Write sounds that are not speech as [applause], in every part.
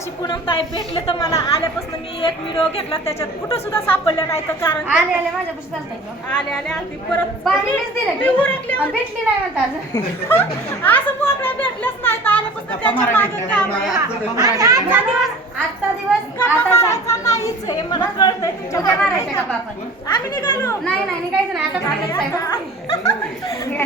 मगाशी पूनम ताई भेटले तर मला आल्यापासून मी एक व्हिडिओ घेतला त्याच्यात कुठं सुद्धा सापडलं नाही तर कारण आले आले माझ्या चालतंय का आले आले आलती परत पाणी मीच दिलं मी उरकले पण भेटली नाही म्हणता [laughs] असं मोकळ्या भेटल्याच नाही तर आल्यापासून त्याच्यामागे काम आहे हा. आणि आजचा दिवस आजचा दिवस गप्पा आता जा. मारायचा नाहीच आहे मला कळतंय तुमच्या उद्या मारायचं का? आम्ही निघालो. नाही नाही निघायचं नाही. आता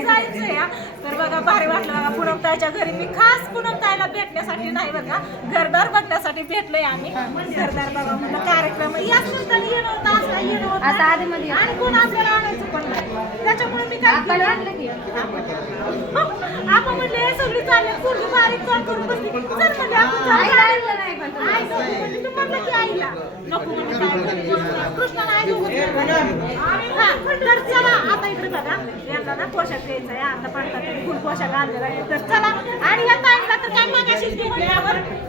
जायचंय हा. तर बघा भारी वाटलं बघा पूनम ताईच्या घरी मी खास पूनम ताईला भेटण्यासाठी नाही बघा घरदार बघण्यासाठी भेटलोय आम्ही घरदार बघा म्हणलं कार्यक्रम याच निमित्ताने येणं होतं असं येणं होतं आता आधीमध्ये येतो. आणि कोण आपल्याला आणायचं पण नाही त्याच्यामुळे मी काय आपण केलं? आपण म्हणले हे सगळी चालले पूर्वी बारीक कॉल करून बसली चल म्हणले आपण जाऊ. नाही पण तुम्ही. म्हणली, तू म्हणलं की हा, तर चला आता इकडे बघा. यांना ना पोशाख द्यायचा आहे. आता पाडतात फुल पोशाख आणलेला आहे. तर चला आणि या ताईला तर काय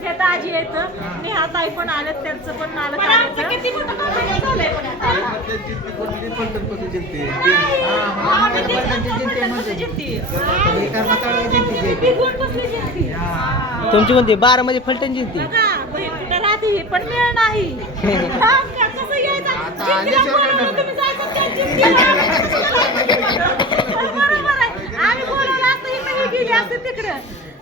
हे दाजी येतं नेहा ताई पण आलेत त्यांचं पण मला किती मोठं काम झालंय पण आता. तुमची कोणती? बारा मध्ये फलटण जिंकती बघा, बहीण कुठे राहते हे पण मिळ नाही हा, कसं यायचं? जिंतीला बोलवलं तुम्ही जायचं त्या जिंतीला. बरोबर आहे. आम्ही बोलवलं असतं इकडे गेली असते तिकडं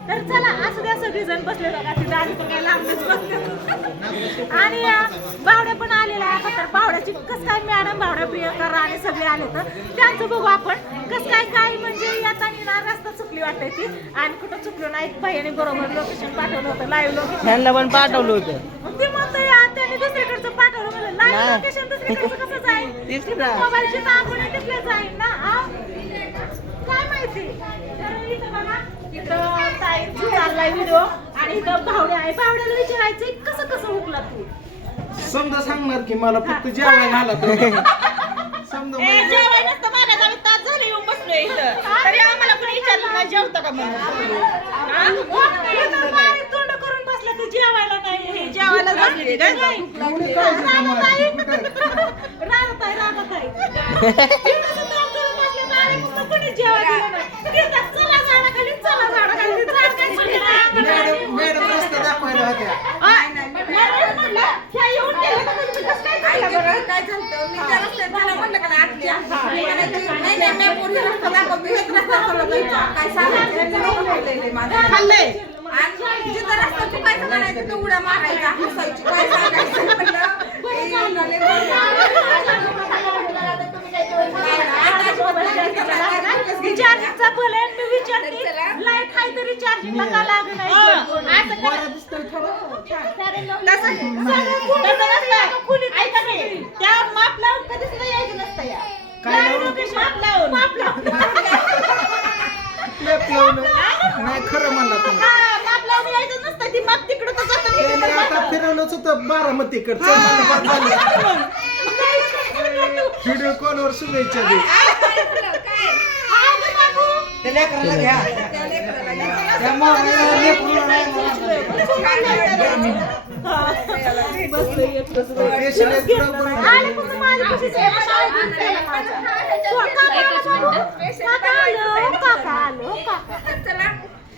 तर चला असू द्या सगळी जण बसले आधी पण लांबच बसले. आणि बावड्या पण आलेला आहे तर बावड्याची कस काय मॅडम बावड्या प्रियंका राणे सगळे आले तर? त्यांचं बघू आपण कस काय काय म्हणजे येताना ना रस्ता चुकली वाटते ती? आणि कुठं चुकलो नाही भैयाने बरोबर लोकेशन पाठवलं होतं लाईव्ह लोकेशन ह्यांना पण पाठवलं होतं. ते म्हणतोय त्याने दुसरीकडचं पाठवलं म्हणलं लाईव्ह. लोकेशन दुसरीकडचं कसं जाईल. मोबाईलची नाव पण तिथले जाईल ना? काय माहिती? तर इथं बघा इथं ताईंची चाललाय व्हिडिओ आणि इथं भावड्या आहे. भावड्याला कसं कसं हुकला तू? समजा सांगणार की मला फक्त जेवायला घाला तुम्ही. समजा ए, म्हणजे- जेवाय नसतं मागास आम्ही तास झाले येऊन बसलोय इथं. तरी आम्हाला कोणी विचारलं नाही जेवता का म्हणून? इथं बारीक तोंड करून बसला तर जेवायला नाही हे जेवायला बसली काय राधाताई राधाताई राधाताई इथं सुद्धा करून बसले तर आणि नुसतं कोणीच जेवायला दिलं नाही. तिथं चला झाडाखाली, चला झाडाखाली. झाड काय सोडलं? मॅडम मॅडम रस्ता दाखवायला होत्या मॅडम म्हणलं, ह्या येऊन गेल्या तर तुम्ही कसं काय केलं बरं? काय झालं मी त्या रस्त्यात त्याला म्हणलं का नाही आतल्या नाही नाही नाही पूर्ण रस्ता दाखव मी हेच रस्ता चालवत जायचा. काय सांगायचं यांनी डोकं खाल्लंय माझं. खाल्लंय आणि जिथं रस्ता चुकायचा म्हणायचं तिथं उड्या मारायचा हसायची काय सांगायचं रिचार्जचा बोल आहे, मी विचारते. लाइट आहे तर रिचार्जिंगला का लागत नाही. असं करा. तसं तसं नसतं. नाही. त्या माप लावून कधी सुद्धा यायचं नसतं या. काय. क्लेप नाही खरं म्हणला तुम्ही. हा, ती त्याने आता फिरवलंच होतं बारामतीकडे चल म्हणलं बरं झालं. व्हिडिओ कॉलवर शुभेच्छा दे. त्या लेकराला घ्या. त्या मोबाईलला लेकरूला नाही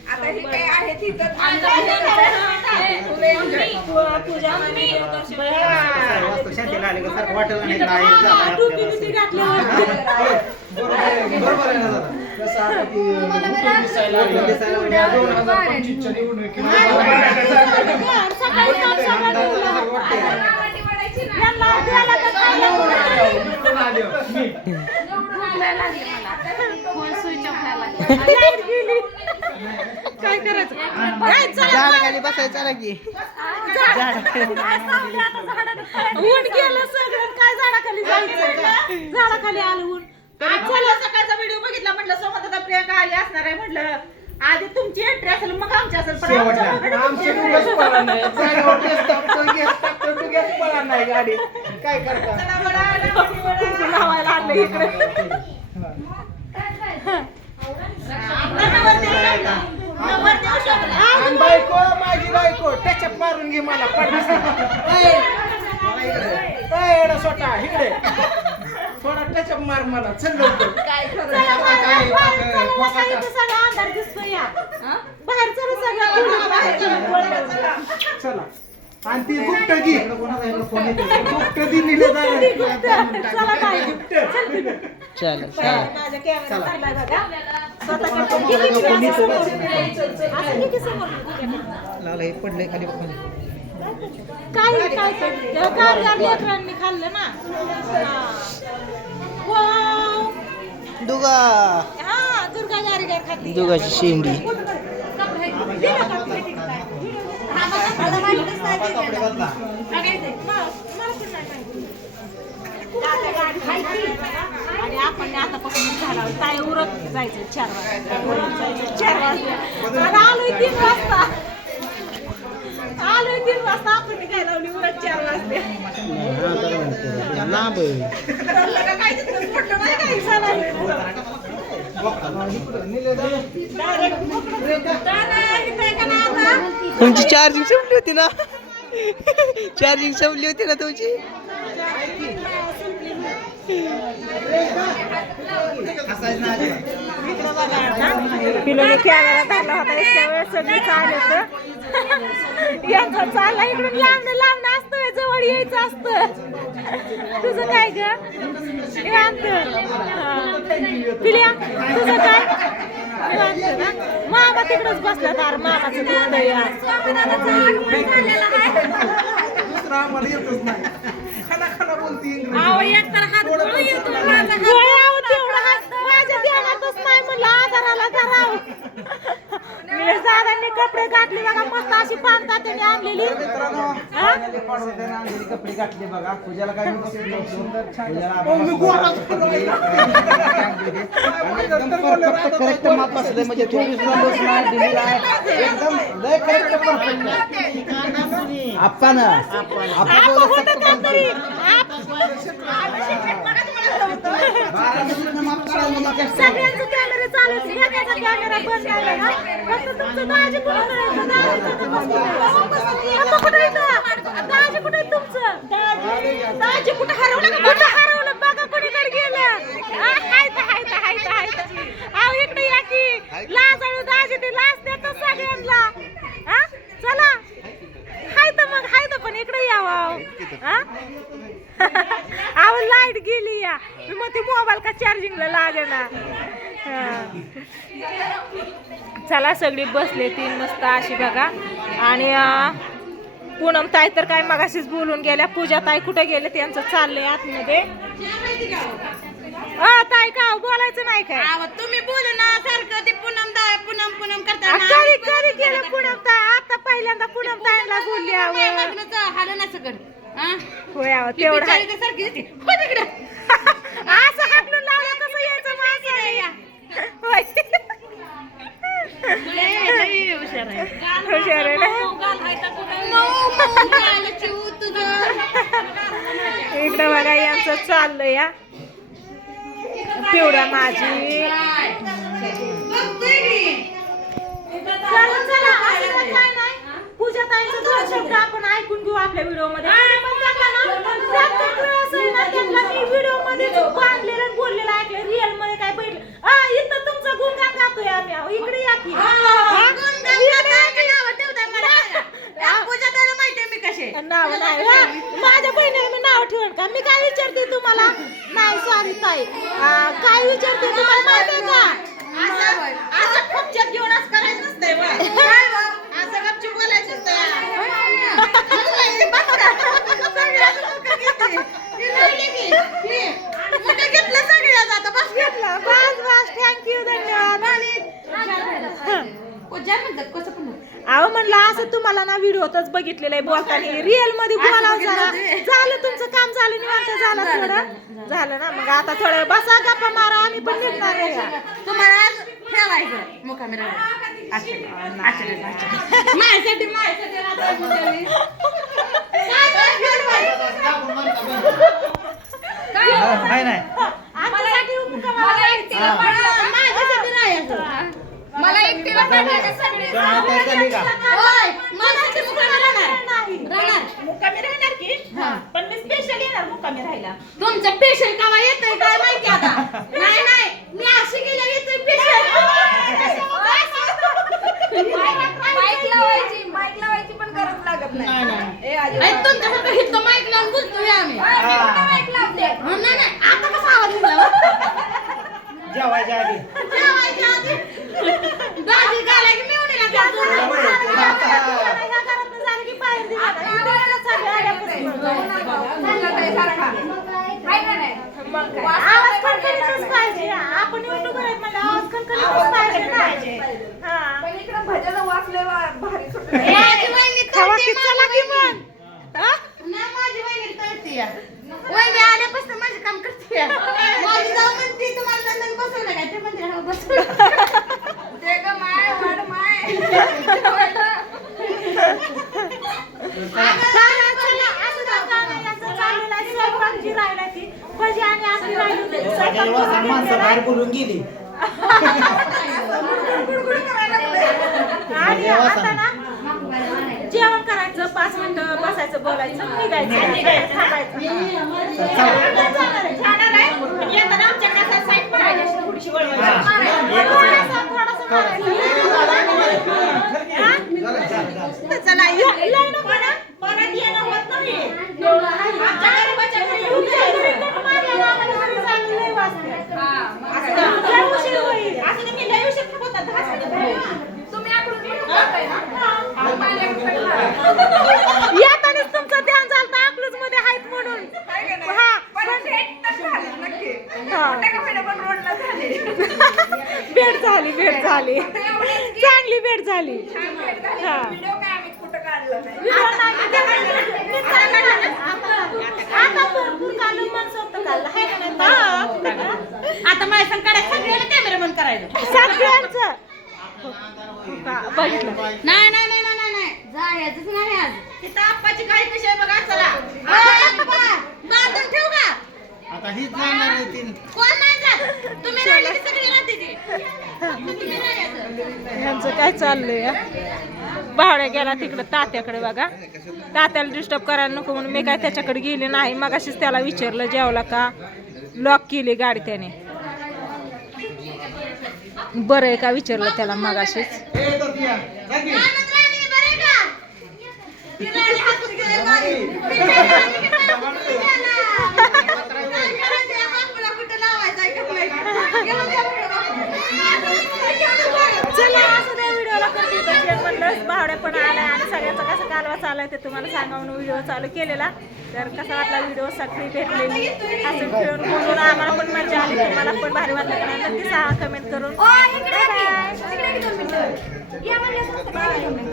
आता हे काय आहे तिथं वाटलं नाही बाहेर जा, बाहेर टोपी आपल्याला बिपी असं. घातल्यावर. बरोबर आहे बरोबर आहे ना दादा कसं आता ती उठून दिसायला लागलं, दिसायला लागलं. दोन हजार पंचवीसच्या निवडणुकीमध्ये सकाळी काम सकाळी उठलं. यांना द्यायला तर काय करायचं काय बसायचं ना की ऊन गेलं सगळं काय झाडाखाली जायचं झाडाखाली आलं ऊन चला सकाळचा व्हिडिओ बघितला म्हटलं सोबत आता प्रियंका आली असणार आहे म्हटलं आधी तुमची एंट्री असेल मग आमची असेल पण शेवटला आमच्या आमची डुगच पळा नाही जागेवर गॅस टाकतो गॅस टाकतो डुगच पळा नाही गाडी काय करता चला बरं, आलं, बरं, बरं. कुंकू लावायला आणलं इकडे नंबर देऊ शकला. नंबर देऊ शकला. आणि बायको माझी बायको टचअप मारून घे मला एवढा स्वतः इकडे टचअप मार मला. चल लवकर. चला बाहेर, बाहेर चला, नका इथं सगळा अंधार दिसतोय या. बाहेर चला सगळं. बाहेर चला. चला. आणि ती गुप्त गी गुप्त ती लिहिले चला काय चल पिलू. चालेल चला, चालेल माझ्या कॅमेरा चाललाय बघा. स्वतःकडे घे की पिलू, असं समोर. असं घे की समोर? तुझ्याकडे. लाल हे पडले खाली बघ खाली. काय काय काय? लेकरांनी खाल्लं ना? हा. दुगा. हा दुगाची शेंडी. काय? आणि आपण आतापासून झाला ताई उरत जायचं चार वाजता. चार वाजता. आलोय तीन वाजता. आलोय तीन वाजता आपण काय लावली उरत चार वाजता लांब काय तिथं पडलं नाही काही झालं तुमची चार्जिंग संपली होती ना? चार्जिंग संपली होती ना तुमची. पिलोने कॅमेरा धरला होता इतक्या वेळ सगळी चालत यांचा चालला. इकडून लांबणं लांबणं असतं जवळ यायचं असतं. तुझं काय ग? हा. पिल्या तुझं काय? मामा तिकडच बसला तार मामाचं दुसरं आम्हाला येतच नाही. खाना खाना बोलती गोळ्या होती एवढं हात माझ्या ध्यानातच नाही म्हणलं आधाराला धराव निलेश दादांनी कपडे घातले बघा मस्त अशी पानता त्याने आणलेली. मित्रांनो हा? कपडे घातले बघा. पूजाला काय आपण correct माप बसलंय. म्हणजे चोवीसला बसलाय, दिलेला आहे. एकदम लय correct perfect आहे. आप्पानं. आप्पा आप होतं का? तरी आप माप काढायला मला कष्ट. सगळ्यांचं कॅमेरा चालू आहे. एकाचा कॅमेरा बंद आहे ना फक्त तुमचं दाजी कुठं करायचं कुठं दाजी तुमचं दाजी दाजी कुठं हरवलं? कुठं हरवलं? बघा कुणीकडे गेलं. आ, हाय तर, हाय अहो इकडे या की. लाजाळू हो दाजी ते. लाज देतात सगळ्यांना. हा चला. हायत मग हायत पण इकडे यावं. हा या. मी मग ती मोबाईल का चार्जिंगला लागे ना. चला सगळी बसले तीन मस्त अशी बघा. आणि पूनम ताई तर काय मगाशीच बोलून गेल्या. पूजा ताई कुठे गेले? त्यांचं चाललंय आतमध्ये. अ ताई का बोलायचं नाही काय? तुम्ही बोलू ना. सारखं ते पुनम दा पुनम पुनम करता कधी कधी केलं पूनम ताई? आता पहिल्यांदा पूनम ताईला बोलली आवं. हालं हा? होय आवं, ती तेवढं सारखी दिसते. हो तिकडं. असं हाकलून लावलं कसं यायचं माणसाला? होय. लय- लय हुशार आहे. हुशार आहे ना? मऊ, मऊ, गालं चिऊ तुझं. इकडं बघा यांचं चाललंय या पिवड्या माझी पूजा ताईंचं दोन शब्द आपण ऐकून घेऊ आपल्या व्हिडिओमध्ये पण त्यांना ना, प्रत्येक वेळेस आहे ना, त्यांना मी व्हिडिओमध्ये बांधलेलं आणि बोललेलं ऐकलं रिअलमध्ये काय बघितलं आ, इथं तुमचं गुणगान गातोय आम्ही अहो, इकडे या की हा? गुणगान इकडे या गाताय की. का नावं ठेवताय मला सांगा. त्या पूजा ताईला माहितीये मी कशी आहे. नाव नाही हा. माझ्या बहिणीला मी नाव ठेवून का मी काय विचारते तुम्हाला नाही सॉरी ताई आ, काय विचारते तुम्हाला माहिती आहे का असं असं फपच्यात घेऊन असं करायचं नसतंय बा. काय बा? असं गपचूप बोलायचं नसतंय. बस का? सगळ्यात मोठं घेते. ती राहिली की. ती. मोठं घेतलं सगळ्यात आता बस घेतलं बस बस थँक्यू धन्यवाद पूजा म्हणतात कसं पण म्हणतात. अहो म्हणलं असं तुम्हाला ना व्हिडिओतच बघितलेलं आहे बोलताना. रिअलमध्ये बोलावं जरा. झालं तुमचं काम झालं निवांत झालं थोडं. झालं. ना? मग आता थोडं बसा गप्पा मारा आम्ही पण निघणार आहे. तुम्हाला आज ठेवायचं मुकामी. माझ्यासाठी? नाही नाही. मला एकटीला पाठवायचं सगळे. काय चालली का होय, माझ्यासाठी मुकामी राहणार. नाही. राहणार. मुक्कामी राहणार की पण मी स्पेशल राहायला तुमचं पेशंट कावा येतंय काय माहिती आता? नाही नाही. मी अशी गेल्या येतोय माईक लावायची माईक लावायची पण गरज लागत नाही. ए, तुमच्यासारखं हिथं माईक लावून बोलतोय आम्ही. माईक लावते? हो, नाही नाही. आता कसा आवाज निघाला जेवायच्या आधी. जेवायच्या आधी? दाजी घालाय की मेवणीला ह्या घालतो. घरातनं झालं की बाहेर दिलं आता. इथं गेलं चालू आहे आल्यापासून. आवाज खणखणीतच पाहिजे आपण युट्यूबर आहेत म्हणजे आवाज खणखणीतच पाहिजे ना पण इकडं भजन वाचले भारी सुटले खावा की चला की मग नाही माझी वहिनी तळते वहिनी आल्यापासून माझे काम करते माझी जाऊ म्हणते तुम्हाला नंदन बसवलं काय ते म्हणते हो बसवलं ते ग माय वाढ माय चला, चला, असं नका नाही, असं राहिला ती भजी आणि राहिली होती. माणसं बाहेर. बोलून गेली आणि आता ना जेवण करायचं पाच मिनिटं बसायचं बोलायचं निघायचं थांबायचं. थोडासा थोडासा मारायचं. हा? चला या- लय नको ना परत येणं होत नाही आमच्या गरीबाच्या घरी तुमच्या घरी कोण मारलं ना, आम्हाला घरी जायला लय वाजते. लय उशीर होईल. असं नाही, मी लय उशीर थांबवतात, दहा मिनिटं. तुम्ही आकडून घेऊन जाताय ना येतानाच तुमचं ध्यान झालं अकलूजमध्ये आहेत म्हणून काय का नाही? हा, पण पण- भेट तर झाली नक्की हा. मोठ्या कपड्या पण रोडला झाले भेट झाली भेट झाली चांगली भेट झाली छान भेट झाली हा. व्हिडिओ काय आम्ही कुठं काढला नाही विचार नाही, विचार नाही. विचार नाही. आता आता भरपूर काढलं मन सोबत हाय का नाही हा. आता माझ्या संग काढायचं सगळ्याला कॅमेरा बंद करायचं सगळ्यांचं हा, बघितलं नाही नाही नाही नाही नाही जायचंच नाही आज तिथं आप्पाची गाडी कशी आहे बघा चला अय, आप्पा, बांधून ठेवू का आता हीच जाणार आहे ती कोण नाही जात तुम्ही राहिली की सगळी राहते ती तुम्ही यांचं काय चाललंय? भावड्या गेला तिकडं तात्याकडे बघा. तात्याला डिस्टर्ब करायला नको म्हणून मी काय त्याच्याकडे गेले नाही. मग अशीच त्याला विचारलं जेवला का? लॉक केली गाडी त्याने. बरं आहे का? विचारलं त्याला मग अशीच रानात राणी बरं का? ती राणी हातून गेली गाडी. पिठाला राणी पिठाला कुठं गेला? काय करायचं या बापूला कुठं लावायचं आहे का नाही? घेऊन जा पुढं बापू. चला असं त्या व्हिडिओला करते बसले म्हणलं भावड्या पण आला आणि सगळ्याचा चालू आहे ते तुम्हाला सांगा म्हणून व्हिडिओ चालू केलेला. तर कसा वाटला व्हिडिओ? सगळी भेटलेली. असं खेळून बोलून आम्हाला पण मजा आली. तुम्हाला पण भारी वाटलं. नक्की सांगा कमेंट करून.